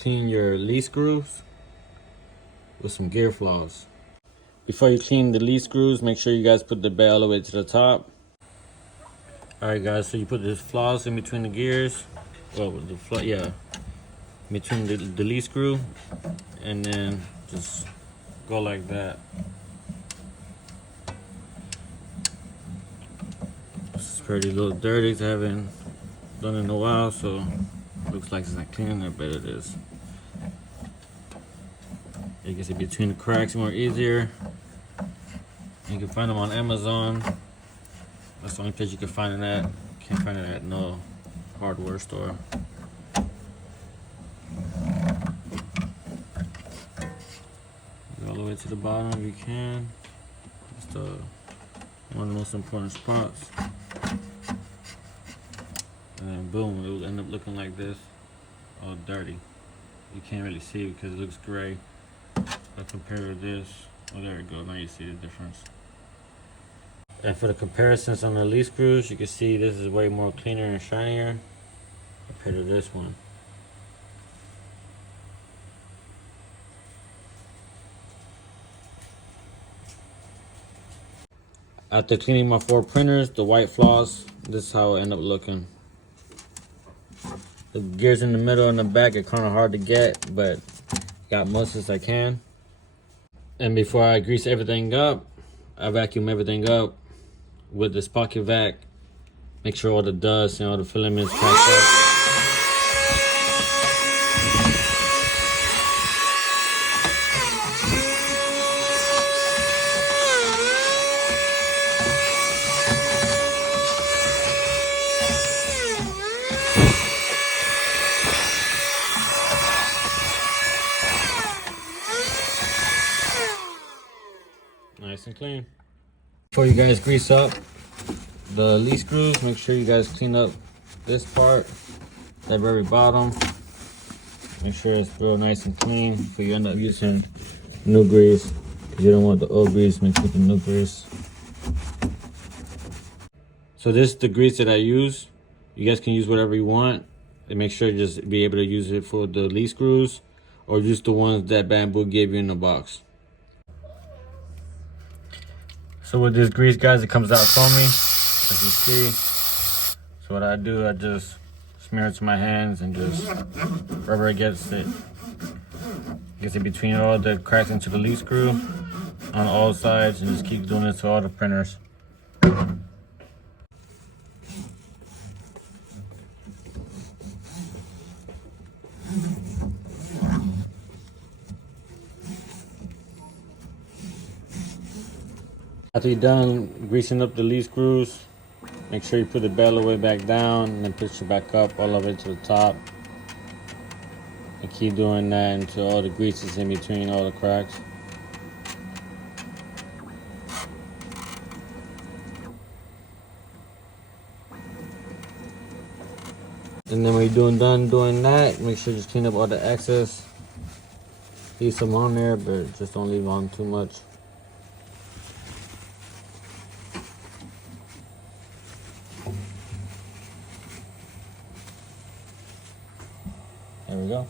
Clean your lead screws with some gear floss. Before you clean the lead screws, make sure you guys put the bed all the way to the top. Alright guys, so you put this floss in between the gears. Well, between the lead screw, and then just go like that. It's pretty a little dirty, I haven't done it in a while, so looks like it's not clean. I bet it is. You can see between the cracks more easier. You can find them on Amazon. That's the only place you can find it at. Can't find it at no hardware store. Go all the way to the bottom if you can. It's one of the most important spots. And then boom, it will end up looking like this, all dirty. You can't really see it because it looks gray. But compared to this, oh there it goes, now you see the difference. And for the comparisons on the lead screws, you can see this is way more cleaner and shinier compared to this one. After cleaning my 4 printers, the white floss, this is how it ended up looking. The gears in the middle and the back are kind of hard to get, but got most as I can. And before I grease everything up, I vacuum everything up with this pocket vac. Make sure all the dust and all the filaments pass out. Nice and clean. Before you guys grease up the lead screws, make sure you guys clean up this part, that very bottom. Make sure it's real nice and clean before you end up using new grease, because you don't want the old grease mixed with the new grease. So this is the grease that I use. You guys can use whatever you want, and make sure you just be able to use it for the lead screws, or use the ones that Bambu gave you in the box. So with this grease, guys, it comes out foamy, as you see. So what I do, I just smear it to my hands and just wherever it gets it between all the cracks into the lead screw on all sides, and just keep doing this to all the printers. After you're done greasing up the lead screws, make sure you put the bed all the way back down and then push it back up all the way to the top. And keep doing that until all the grease is in between all the cracks. And then when you're done doing that, make sure you just clean up all the excess. Leave some on there, but just don't leave on too much. There we go.